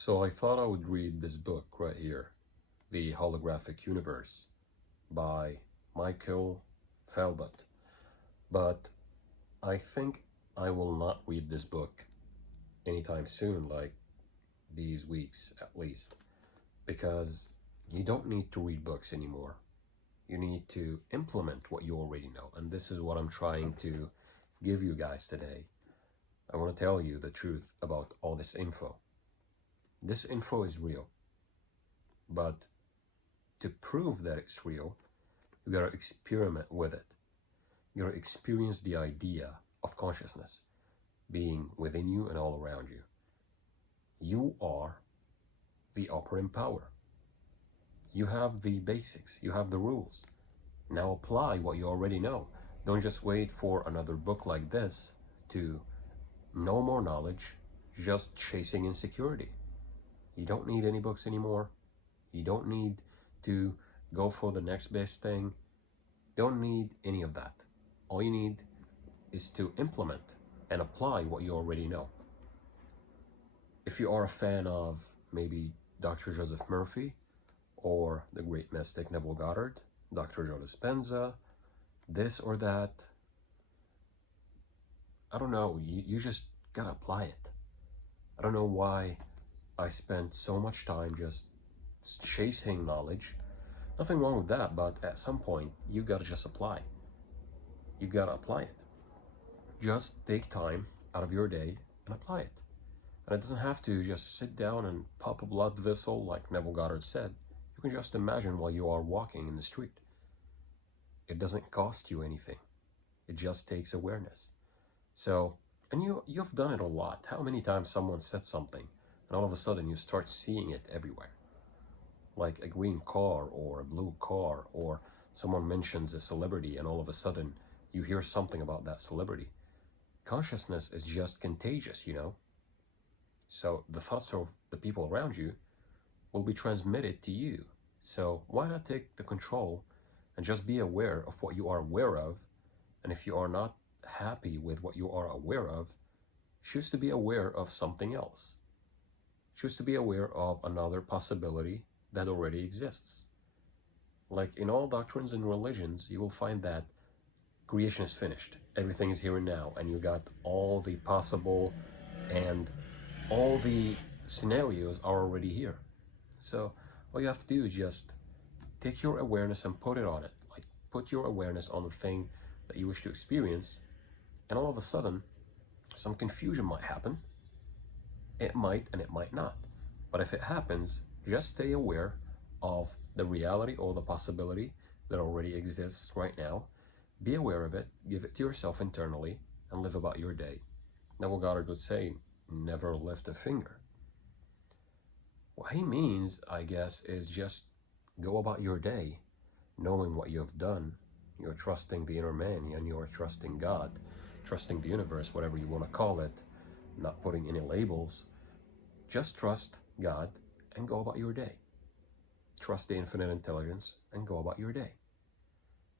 So I thought I would read this book right here, The Holographic Universe by Michael Talbot. But I think I will not read this book anytime soon, like these weeks at least, because you don't need to read books anymore. You need to implement what you already know. And this is what I'm trying to give you guys today. I want to tell you the truth about all this info. This info is real, but to prove that it's real, you gotta experiment with it. You gotta experience the idea of consciousness being within you and all around you. You are the operant power. You have the basics, you have the rules. Now apply what you already know. Don't just wait for another book like this to know more knowledge, just chasing insecurity. You don't need any books anymore. You don't need to go for the next best thing. Don't need any of that. All you need is to implement and apply what you already know. If you are a fan of maybe Dr. Joseph Murphy or the great mystic Neville Goddard, Dr. Joe Dispenza, this or that, I don't know, you just gotta apply it. I don't know why I spent so much time just chasing knowledge. Nothing wrong with that, but at some point, you gotta just apply. You gotta apply it. Just take time out of your day and apply it. And it doesn't have to just sit down and pop a blood vessel like Neville Goddard said. You can just imagine while you are walking in the street. It doesn't cost you anything. It just takes awareness. So, and you've done it a lot. How many times someone said something and all of a sudden you start seeing it everywhere? Like a green car or a blue car, or someone mentions a celebrity and all of a sudden you hear something about that celebrity. Consciousness is just contagious, you know? So the thoughts of the people around you will be transmitted to you. So why not take the control and just be aware of what you are aware of? And if you are not happy with what you are aware of, choose to be aware of something else. Choose to be aware of another possibility that already exists. Like in all doctrines and religions, you will find that creation is finished. Everything is here and now, and you got all the possible and all the scenarios are already here. So all you have to do is just take your awareness and put it on it. Like put your awareness on the thing that you wish to experience, and all of a sudden, some confusion might happen. It might and it might not. But if it happens, just stay aware of the reality or the possibility that already exists right now. Be aware of it, give it to yourself internally, and live about your day. Neville Goddard would say, never lift a finger. What he means, I guess, is just go about your day, knowing what you have done. You're trusting the inner man, and you're trusting God, trusting the universe, whatever you want to call it, not putting any labels. Just trust God and go about your day. Trust the infinite intelligence and go about your day.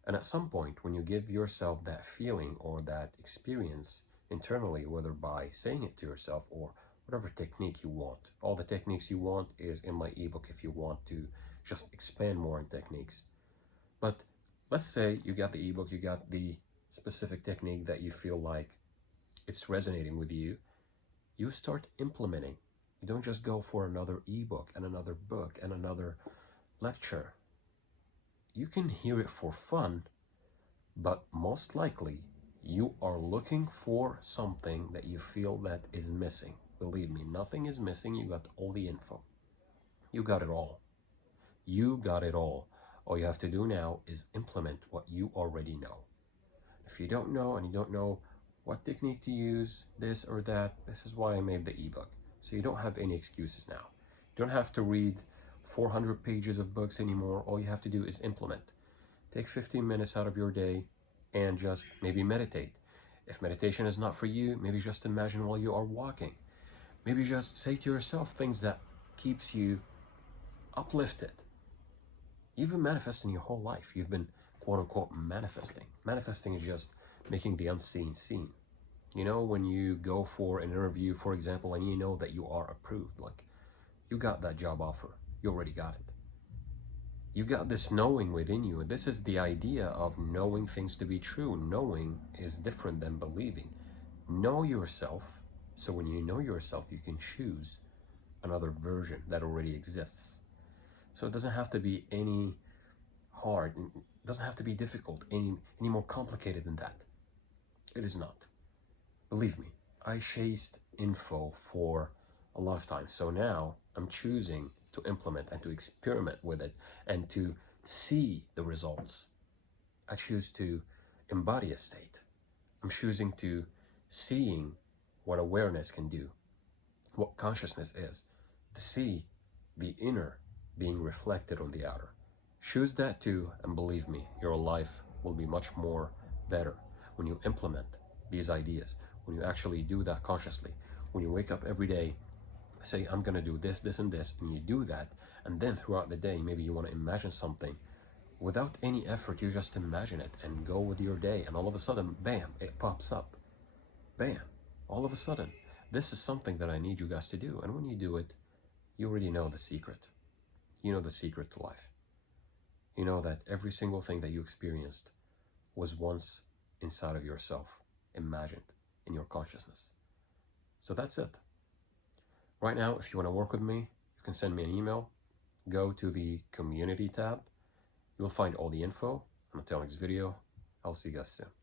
And at some point, when you give yourself that feeling or that experience internally, whether by saying it to yourself or whatever technique you want, all the techniques you want is in my ebook if you want to just expand more on techniques. But let's say you got the ebook, you got the specific technique that you feel like it's resonating with you, you start implementing. You don't just go for another ebook and another book and another lecture. You can hear it for fun, but most likely you are looking for something that you feel that is missing. Believe me, nothing is missing. You got all the info. You got it all. You got it all. All you have to do now is implement what you already know. If you don't know and you don't know what technique to use, this or that, this is why I made the ebook. So you don't have any excuses now. You don't have to read 400 pages of books anymore. All you have to do is implement. Take 15 minutes out of your day and just maybe meditate. If meditation is not for you, maybe just imagine while you are walking. Maybe just say to yourself things that keeps you uplifted. You've been manifesting your whole life. You've been quote unquote manifesting. Manifesting is just making the unseen seen. You know, when you go for an interview, for example, and you know that you are approved, like You got that job offer. You already got it. You got this knowing within you. And this is the idea of knowing things to be true. Knowing is different than believing. Know yourself. So when you know yourself, you can choose another version that already exists. So it doesn't have to be any hard. It doesn't have to be difficult, any more complicated than that. It is not. Believe me, I chased info for a lot of time. So now I'm choosing to implement and to experiment with it and to see the results. I choose to embody a state. I'm choosing to seeing what awareness can do, what consciousness is, to see the inner being reflected on the outer. Choose that too, and believe me, your life will be much more better when you implement these ideas, when you actually do that consciously. When you wake up every day, say, I'm going to do this, this, and this, and you do that, and then throughout the day, maybe you want to imagine something. Without any effort, you just imagine it and go with your day, and all of a sudden, bam, it pops up. Bam, all of a sudden. This is something that I need you guys to do, and when you do it, you already know the secret. You know the secret to life. You know that every single thing that you experienced was once inside of yourself, imagined in your consciousness. So that's it. Right now, if you want to work with me, you can send me an email. Go to the community tab. You will find all the info. Until next video, I'll see you guys soon.